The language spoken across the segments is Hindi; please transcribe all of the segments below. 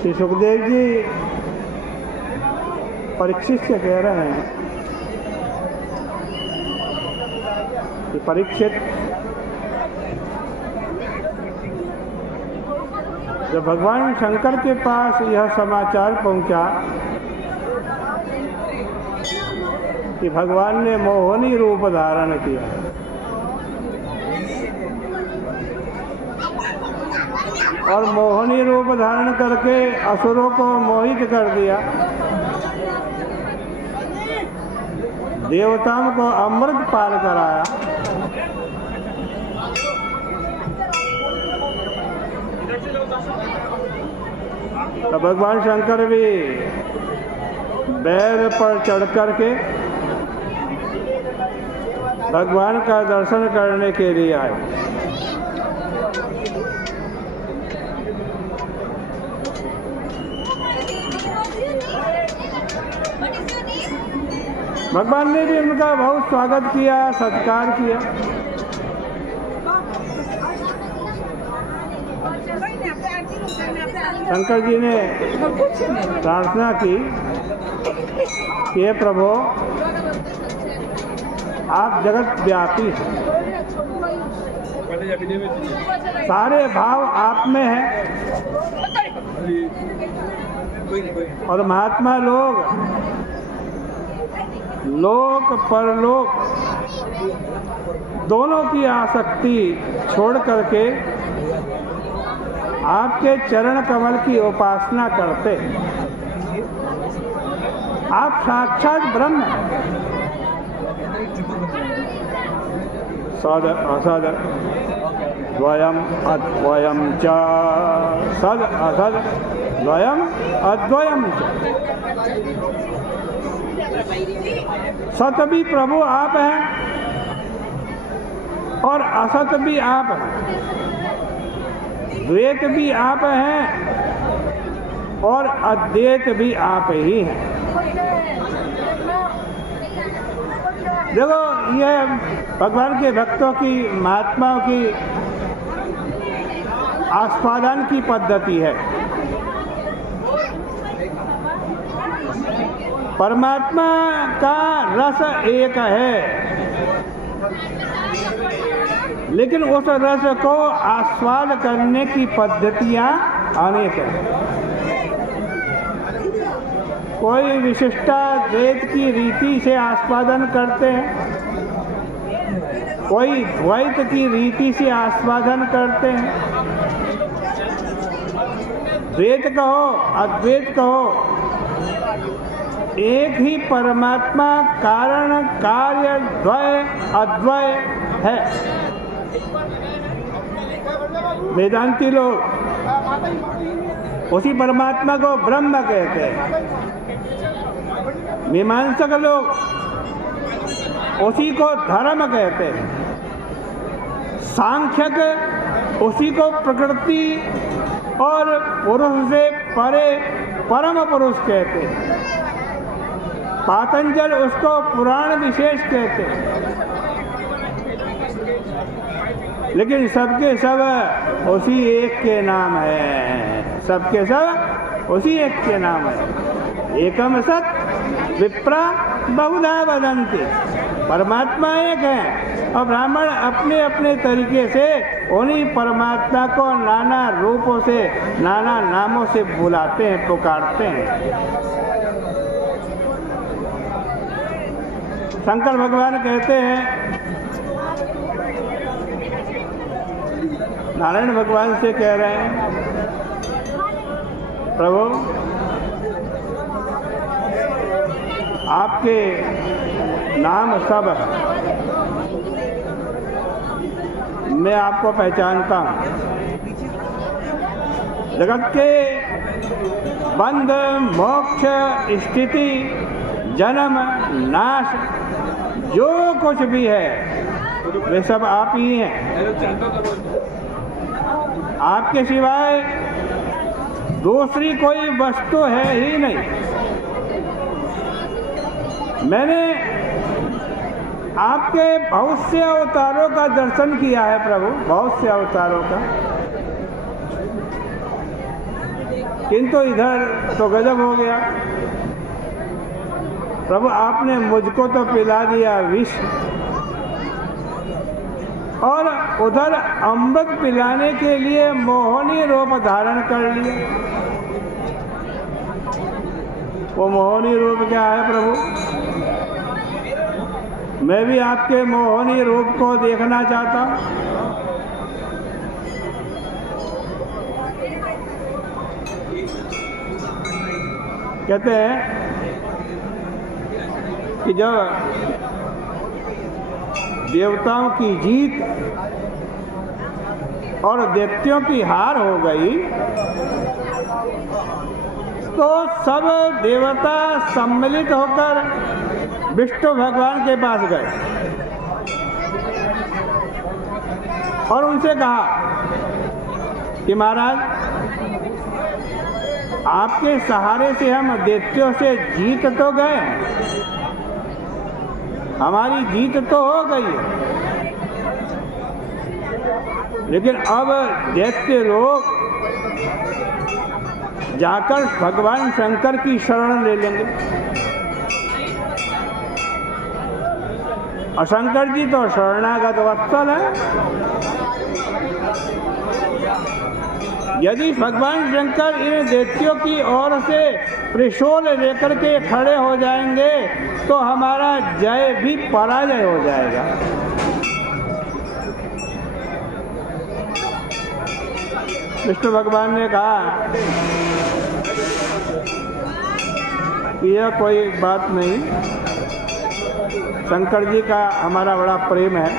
श्री सुखदेव जी परीक्षित से कह रहे हैं कि परीक्षित, जब भगवान शंकर के पास यह समाचार पहुंचा कि भगवान ने मोहिनी रूप धारण किया, और मोहिनी रूप धारण करके असुरों को मोहित कर दिया, देवताओं को अमृत पान कराया, तो भगवान शंकर भी बैल पर चढ़ करके भगवान का दर्शन करने के लिए आए। भगवान ने भी उनका बहुत स्वागत किया, सत्कार किया। शंकर जी ने प्रार्थना की कि हे प्रभु, आप जगत व्यापी हैं, सारे भाव आप में हैं, और महात्मा लोग लोक परलोक दोनों की आसक्ति छोड़ करके आपके चरण कमल की उपासना करते। आप साक्षात ब्रह्म हैं। सद असद द्वयम अद्वयम च, सद असद द्वयम अद्वयम च। सत भी प्रभु आप हैं और असत भी आप हैं, द्वैत भी आप हैं और अद्वैत भी आप ही हैं। देखो, यह भगवान के भक्तों की, महात्माओं की आस्वादन की पद्धति है। परमात्मा का रस एक है, लेकिन उस रस को आस्वाद करने की पद्धतियां अनेक हैं। कोई विशिष्टा द्वैत की रीति से आस्वादन करते हैं, कोई द्वैत की रीति से आस्वादन करते हैं। द्वैत कहो अद्वैत कहो, एक ही परमात्मा कारण कार्य द्वय अद्वय है। वेदांती लोग उसी परमात्मा को ब्रह्म कहते हैं, मीमांसक लोग उसी को धर्म कहते हैं, सांख्यक उसी को प्रकृति और पुरुष से परे परम पुरुष कहते हैं, पातंजल उसको पुराण विशेष कहते हैं। लेकिन सबके सब उसी एक के नाम है, सबके सब उसी एक के नाम है। एकम सत विप्रा बहुधा वदन्ति। परमात्मा एक है और ब्राह्मण अपने अपने तरीके से उन्हीं परमात्मा को नाना रूपों से, नाना नामों से बुलाते हैं, पुकारते हैं। शंकर भगवान कहते हैं, नारायण भगवान से कह रहे हैं, प्रभु आपके नाम सब मैं आपको पहचानता हूँ। जगत के बंध मोक्ष स्थिति जन्म नाश जो कुछ भी है वे सब आप ही हैं। आपके सिवाय दूसरी कोई वस्तु है ही नहीं। मैंने आपके बहुत से अवतारों का दर्शन किया है प्रभु, बहुत से अवतारों का। किंतु इधर तो गजब हो गया, प्रभु आपने मुझको तो पिला दिया विष और उधर अमृत पिलाने के लिए मोहनी रूप धारण कर लिया। वो मोहनी रूप क्या है प्रभु? मैं भी आपके मोहनी रूप को देखना चाहता हूँ। कहते हैं कि जब देवताओं की जीत और दैत्यों की हार हो गई तो सब देवता सम्मिलित होकर विष्णु भगवान के पास गए और उनसे कहा कि महाराज, आपके सहारे से हम दैत्यों से जीत तो गए, हमारी जीत तो हो गई है, लेकिन अब दैत्य लोग जाकर भगवान शंकर की शरण ले लेंगे और शंकर जी तो शरणागत वत्सल है। यदि भगवान शंकर इन दैत्यों की ओर से त्रिशूल लेकर के खड़े हो जाएंगे तो हमारा जय भी पराजय हो जाएगा। विष्णु भगवान ने कहा कि यह कोई बात नहीं, शंकर जी का हमारा बड़ा प्रेम है,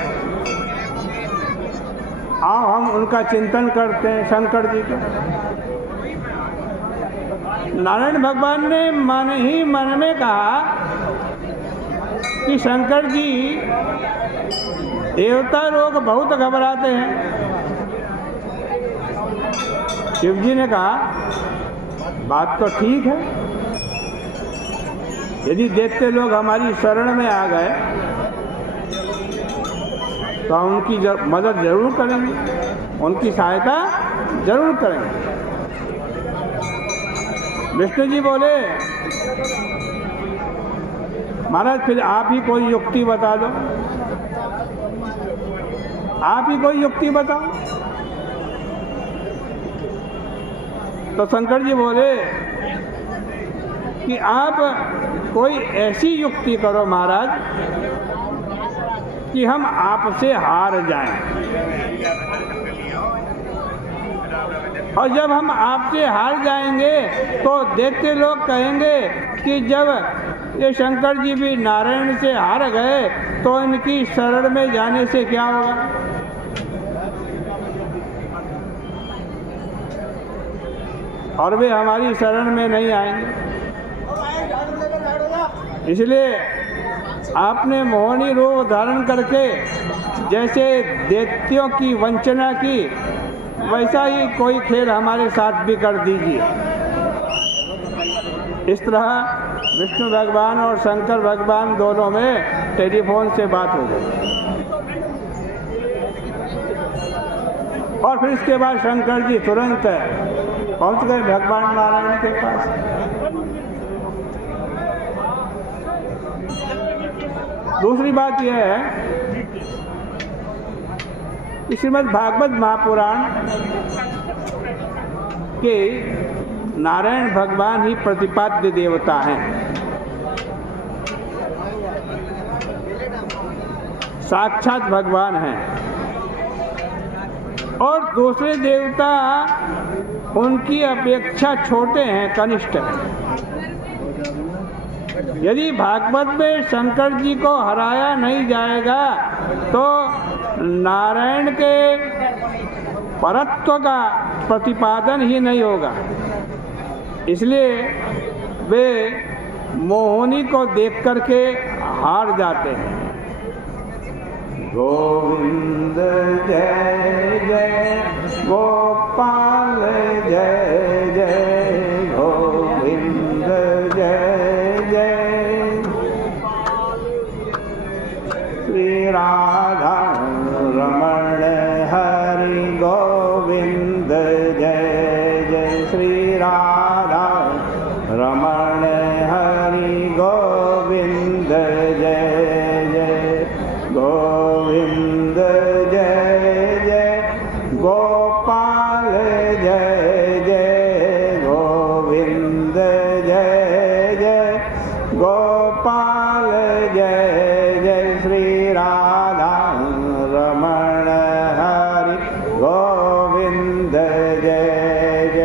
आओ हम उनका चिंतन करते हैं शंकर जी का। नारायण भगवान ने मन ही मन में कहा कि शंकर जी देवता लोग बहुत घबराते हैं। शिव जी ने कहा बात तो ठीक है, यदि दैत्य लोग हमारी शरण में आ गए तो हम उनकी मदद जरूर करेंगे, उनकी सहायता जरूर करेंगे। विष्णु जी बोले महाराज फिर आप ही कोई युक्ति बता दो, आप ही कोई युक्ति बताओ। तो शंकर जी बोले कि आप कोई ऐसी युक्ति करो महाराज कि हम आपसे हार जाएं, और जब हम आपसे हार जाएंगे तो दैत्य लोग कहेंगे कि जब ये शंकर जी भी नारायण से हार गए तो इनकी शरण में जाने से क्या होगा। और वे हमारी शरण में नहीं आएंगे। इसलिए आपने मोहनी रूप धारण करके जैसे दैत्यों की वंचना की, वैसा ही कोई खेल हमारे साथ भी कर दीजिए। इस तरह विष्णु भगवान और शंकर भगवान दोनों में टेलीफोन से बात हो गई और फिर इसके बाद शंकर जी तुरंत पहुंच गए भगवान नारायण के पास। दूसरी बात यह है कि श्रीमद् भागवत महापुराण के नारायण भगवान ही प्रतिपाद्य देवता हैं। साक्षात भगवान हैं और दूसरे देवता उनकी अपेक्षा छोटे हैं, कनिष्ठ हैं। यदि भागवत में शंकर जी को हराया नहीं जाएगा तो नारायण के परत्व का प्रतिपादन ही नहीं होगा। इसलिए वे मोहिनी को देख करके हार जाते हैं। गोविंद जय जय गोपाल जय जय गोविंद जय जय श्री राधा रमण हरि गोविंद जय जय श्री राधा जय जय